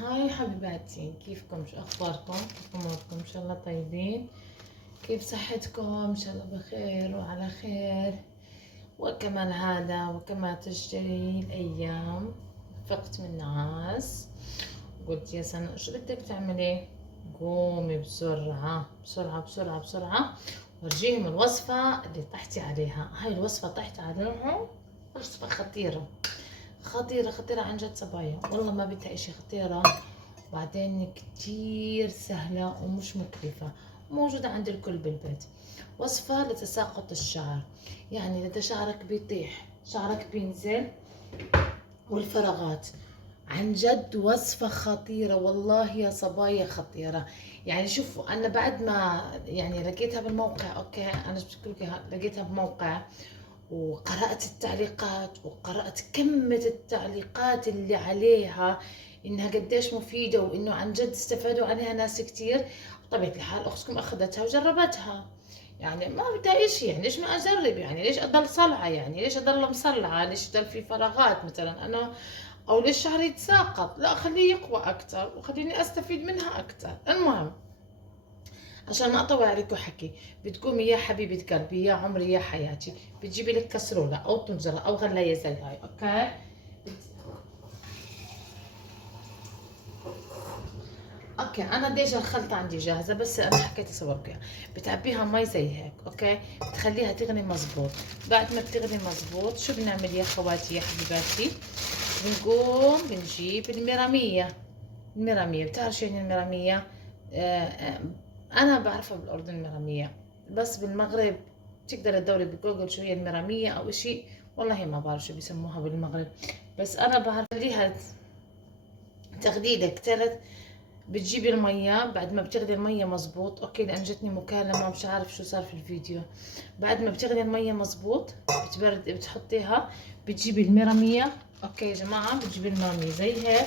هاي حبيباتي، كيفكم؟ شو اخباركم؟ كيف اموركم؟ ان شاء الله طيبين. كيف صحتكم؟ ان شاء الله بخير وعلى خير. وكما العادة وكما تجري الايام، فقت من نعاس. قلت يا سناء شو بدك تعملي؟ قومي بسرعة بسرعة بسرعة بسرعة ورجيهم الوصفة اللي طحتي عليها. هاي الوصفة طحت عليها، وصفة خطيرة خطيرة خطيرة عن جد صبايا، والله ما بدها اشي، خطيرة. بعدين كتير سهلة ومش مكلفة، موجودة عند الكل بالبيت. وصفة لتساقط الشعر، يعني إذا شعرك بيطيح، شعرك بينزل، والفراغات. عن جد وصفة خطيرة والله يا صبايا، خطيرة. يعني شوفوا، أنا بعد ما يعني لقيتها بالموقع، أوكي أنا بقول لقيتها بموقع، وقرأت التعليقات وقرأت كمية التعليقات اللي عليها إنها قديش مفيدة، وإنه عن جد استفادوا عليها ناس كتير. بطبيعة الحال أختكم أخذتها وجربتها، يعني ما بدها إشي، يعني ليش ما أجرب؟ يعني ليش أضل صلعة؟ يعني ليش أضل مصلعة؟ ليش أضل في فراغات مثلا أنا؟ أو ليش شعري يتساقط؟ لا، خليه يقوى أكتر وخليني أستفيد منها أكتر. المهم، عشان ما اطول عليكم حكي، بتقومي يا حبيبه قلبي يا عمري يا حياتي، بتجيبي لك كسروله او طنجره او غلايه زي هاي، اوكي؟ اوكي، انا ديجا الخلطه عندي جاهزه، بس انا حكيت اصورك اياها. بتعبيها مي زي هيك، اوكي؟ بتخليها تغلي مزبوط. بعد ما بتغلي مزبوط، شو بنعمل يا خواتي يا حبيباتي؟ بنقوم بنجيب المراميه. المراميه، بتعرف شو يعني المراميه؟ انا بعرفها بالاردن المراميه، بس بالمغرب تقدر تدوري بجوجل شو هي المراميه او اشي. والله ما بعرف شو بيسموها بالمغرب، بس انا بعرف ليها تغليله كتير. بتجيبي المية بعد ما بتغلي المية مزبوط، اوكي لان جتني مكالمة مش عارف شو صار في الفيديو. بعد ما بتغلي المية مزبوط، بتبرد بتحطيها، بتجيبي المرمية. اوكي يا جماعة، بتجيبي المرمية زي هيك،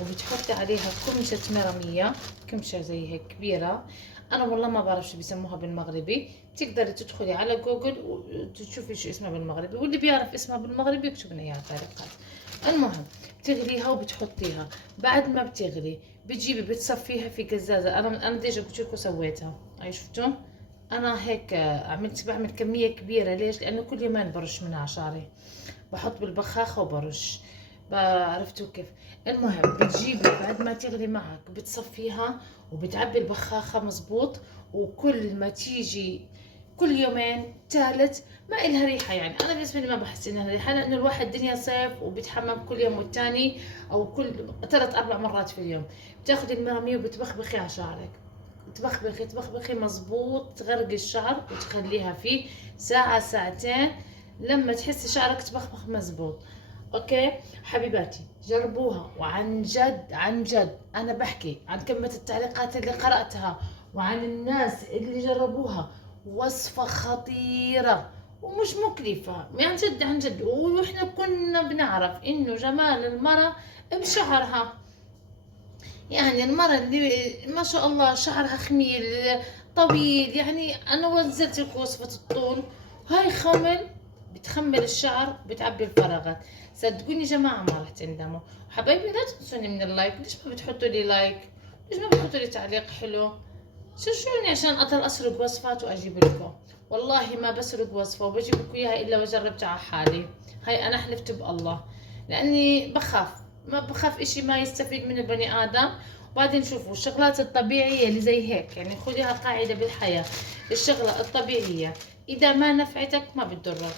وبتحطي عليها كمشة مرمية، كمشة زي هيك كبيرة. انا والله ما بعرف شو بيسموها بالمغربي، بتقدري تدخلي على جوجل وتشوفي شو اسمها بالمغربي، واللي بيعرف اسمها بالمغربي يكتب لنا اياها تعليقات. المهم، بتغليها وبتحطيها. بعد ما بتغلي، بتجيبي بتصفيها في قزازة. انا ديجا قلت لكم سويتها، هاي شفتوا؟ انا هيك بعمل كمية كبيرة. ليش؟ لانه كل يومين برش منها على شعري، بحط بالبخاخة وبرش. عرفتوا كيف؟ المهم، بتجيبي بعد ما تغلي معك بتصفيها، وبتعبي البخاخة مزبوط. وكل ما تيجي كل يومين ثالث، ما إلها ريحة. يعني أنا بالنسبة لي ما بحس إنها ريحة، لأنه الواحد دنيا صيف وبيتحمم كل يوم والتاني، أو كل 3 4 مرات في اليوم. بتاخدي المرامية وبتبخبخي على شعرك، تبخبخي تبخبخي مزبوط، تغرقي الشعر وتخليها فيه ساعة ساعتين، لما تحسي شعرك تبخبخ مزبوط. اوكي حبيباتي، جربوها، وعن جد عن جد انا بحكي عن كمية التعليقات اللي قرأتها وعن الناس اللي جربوها. وصفة خطيرة ومش مكلفة، يعني جد عن جد. واحنا كنا بنعرف انه جمال المرأة بشعرها، يعني المرة اللي ما شاء الله شعرها خميل طويل. يعني أنا نزلت لكم وصفة الطول، هاي خمل، بتخمل الشعر، بتعبي الفراغات. صدقوني يا جماعة ما راح تندموا. حبايبي لا تنسوني من اللايك، ليش ما بتحطوا لي لايك؟ ليش ما بتحطوا لي تعليق حلو؟ شجعوني عشان أضل أسرق وصفات وأجيب لكم. والله ما بسرق وصفة وبجيب لكم إياها إلا وجربتها على حالي. هاي أنا حلفت بالله، لأني بخاف، ما بخاف إشي ما يستفيد من البني آدم. وبعدين شوفوا الشغلات الطبيعية اللي زي هيك، يعني خذيها قاعدة بالحياة. الشغلة الطبيعية إذا ما نفعتك ما بتضرك،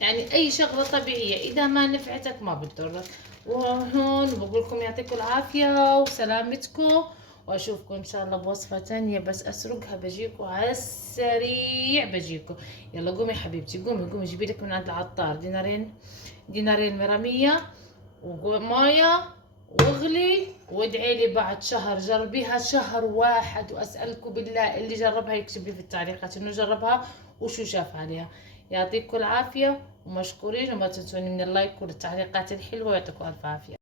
يعني أي شغلة طبيعية إذا ما نفعتك ما بتضرك. وهون بقول لكم يعطيكم العافية وسلامتكم، واشوفكم ان شاء الله بوصفة تانية، بس اسرقها بجيكم على السريع بجيكم. يلا قومي حبيبتي، قومي قومي جيبي لك من عند العطار دينارين، دينارين مرامية وموية، واغلي وادعي لي بعد شهر. جربيها شهر واحد، واسألكم بالله اللي جربها يكتب لي في التعليقات انه جربها وشو شاف عليها. يعطيكم العافية ومشكورين، وما تنسوني من اللايك والتعليقات الحلوة. يعطيكم الف عافية.